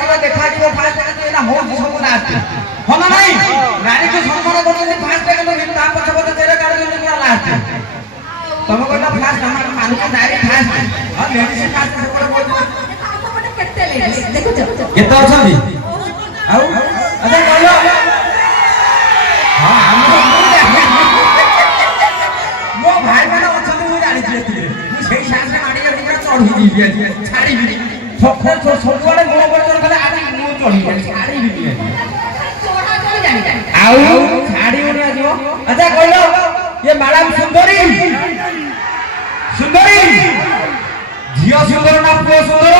ଯିବ ଦେଖା ଯିବ ଫାଷ୍ଟ କିନ୍ତୁ ଏଟା ହଉଛି ସବୁ ଲାଷ୍ଟ ଭଲ ନାହିଁ ନାରୀକୁ ସମ୍ମାନ କରୁଛନ୍ତି ଫାଷ୍ଟ କିନ୍ତୁ ତା ପଛ ପଛ ତେରେ କାଢୁଛନ୍ତି ପୁରା ଲାଷ୍ଟ ତମେ କହିଲ ଫାଷ୍ଟ ଆମର ମାନୁଛି ନାରୀ ଫାଷ୍ଟ ହଁ ଲେଡିଜ ଫାଷ୍ଟ ସେପଟେ କହୁଛ କେତେ ଲେଡିଜ ଦେଖୁଛ କେତେ ଅଛନ୍ତି ଆଉ ଆଚ୍ଛା କହିଲ ହଁ ଆମର ମୋ ଭାଇ ମାନେ ଅଛନ୍ତି ମୁଁ ଜାଣିଛି ଏତିକି ମୁଁ ସେଇ ସାଙ୍ଗେ ମାଡ଼ି ଯାଉଛି ପୁରା ଚଢ଼ିଯିବି ଆଜି ଛାଡ଼ିବିନି ସବୁଆଡ଼େ ମୋ ଉପରେ ଚଢ଼ କଲେ ଆଜି ମୁଁ ଚଢ଼ିବି ଛାଡ଼ିବିନି ଆଉ ଛାଡ଼ିବନି ଆସିବ ଆଚ୍ଛା କହିଲ ଇଏ ମ୍ୟାଡାମ ସୁନ୍ଦରୀ ସୁନ୍ଦରୀ ଝିଅ ସୁନ୍ଦର ନା ପୁଅ ସୁନ୍ଦର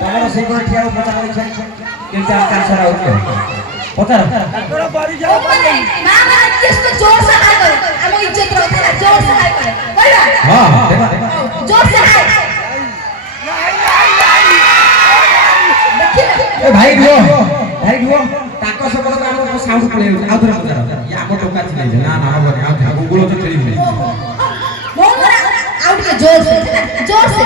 ତମର ସେଇପଟେ ଠିଆ ପଚାର କେମିତି କ୍ୟାନ୍ସର ହଉଛି पता तोरा बारी जाओ मां मां किसको जोर से हाय करो हम इज्जत रखते हैं जोर से हाय करो बोला हां देखा देखा जोर से हाय ए भाई दुओ ताको सब को हम साउंड पळे आ थोड़ा पचार या को टोका छी ना ना हो आ गुगुलो तो खेली नहीं मोर आउट के जोर से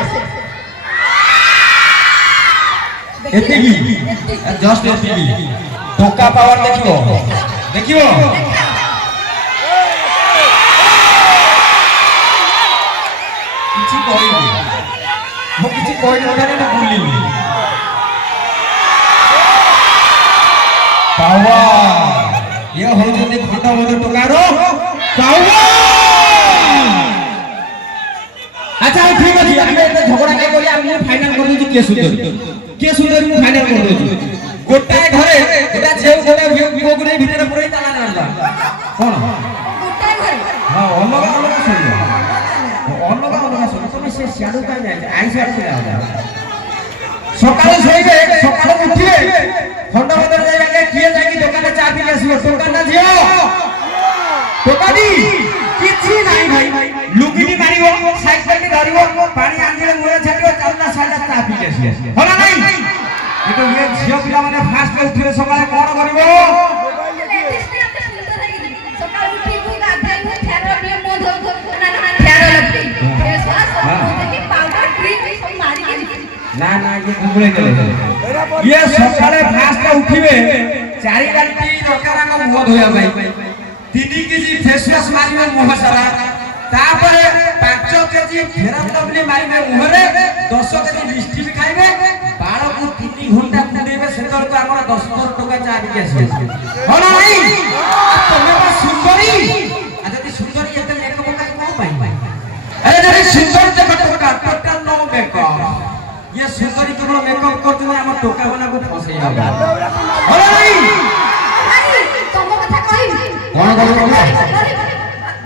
एतिकी जस्ट एतिकी टोका पावर देखियो देखियो किछि कहइबो मो किछि कहइ ओठाने न भूलिबी पावर ये हो जने खंडा मद टोकारो पावर अच्छा ठीक अछि हमें एते झगड़ा काय करी हम फाइनल कर दउची के सुंदर मु फाइनल कर दउची गोटाए घरे एटा छेउ गोटा बिगोगुरे भितरे पुरै ताला नांदा कोन गोटाए घरे हां अलगा सुन तमे से सियाडू का जाय आई साइड से आ सकाळे सोइबे सकाळे उठिबे खंडा बदर जाय आगे किए जाकी दुकाने चा पी आसीबो दुकान ना जियो टोकाडी किछि नाही भाई लुगिनी मारिबो साइकेल के धरिबो पानी आंदिले मुळे छाटिबो चालना साइड चा पी आसी होला नाही কিন্তু ये झियो पिला माने फास्ट में उठिले सकाळे कोन करिवो सकाळे उठी को गाधै को फेरो ले मो धो ना फेरो लगती फेस वॉश देखि पाउडर क्रीम सब मारी के ना ये गुगुले चले ये सकाळे फास्ट उठिबे 4 घंटी दरकार हम मुह धोया भाई 3 केजी फेस वॉश मारिबे मुह सारा तापरे 5 केजी फेरम लवली मारिबे मुहरे 10 केजी लिपस्टिक खाइबे बाळ को 3 घंटा कुडेबे सेतर को हमर 10 टका चा आबि आसी होला नाही तमे बा सुंदरी आ जदी सुंदरी एते मेकअप का कोन पाई अरे जदी सुंदर ते टका टोटल नो मेकअप ये सुंदरी केवल मेकअप करते हमर टोका बना को फसे होला नाही तुम कथा कहि कोन कहबो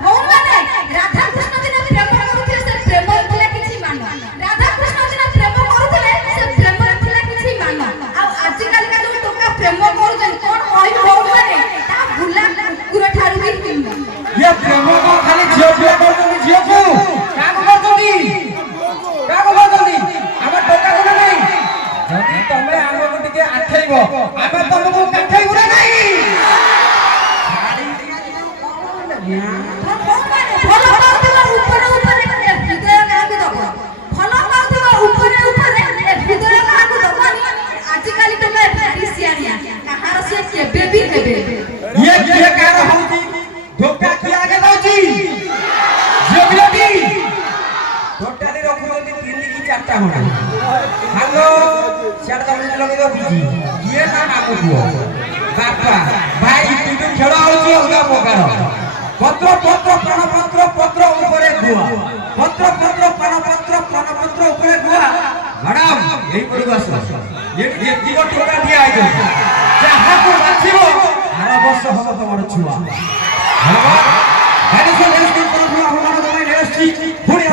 मोर माने राधा कृष्ण दिन प्रेम करूथिले से प्रेम थिला किछि मान राधा कृष्ण दिन प्रेम करूथिले से प्रेम थिला किछि मान आ आज काल का जो टोका प्रेम करूछन कोन कहि मोर माने ता भुला कुकुर ठारू भी ये प्रेम को खाली झियो करछन झियो को काम करछनी हमर टोका को नहीं जदी तमे हमको टिके आठैबो आबे तमको काठैबो नहीं फॉलो करथिबा ऊपर हृदय काकू दबो फॉलो करथिबा ऊपर हृदय काकू दबो आज काली तो मैं फेरिसियानिया कहार से केबे भी केबे ये कार होती धोखा किया के दउची जोबियती टोटाली रखुती 3 की 4टा होना हेलो सियाडा तमे लगे दो बीजी ये ना नाम दुओ बापा भाई किंतु खेळ होची अलगा प्रकार पत्र पत्र ऊपर गुआ पत्र प्रणपत्र ऊपर गुआ मैडम यही पर बस ये जीव टोका दिया है जहां को बाछिबो हर वर्ष हो तमर छुआ हां गाड़ी से लेस कर हम मन दबाई लेस पुणी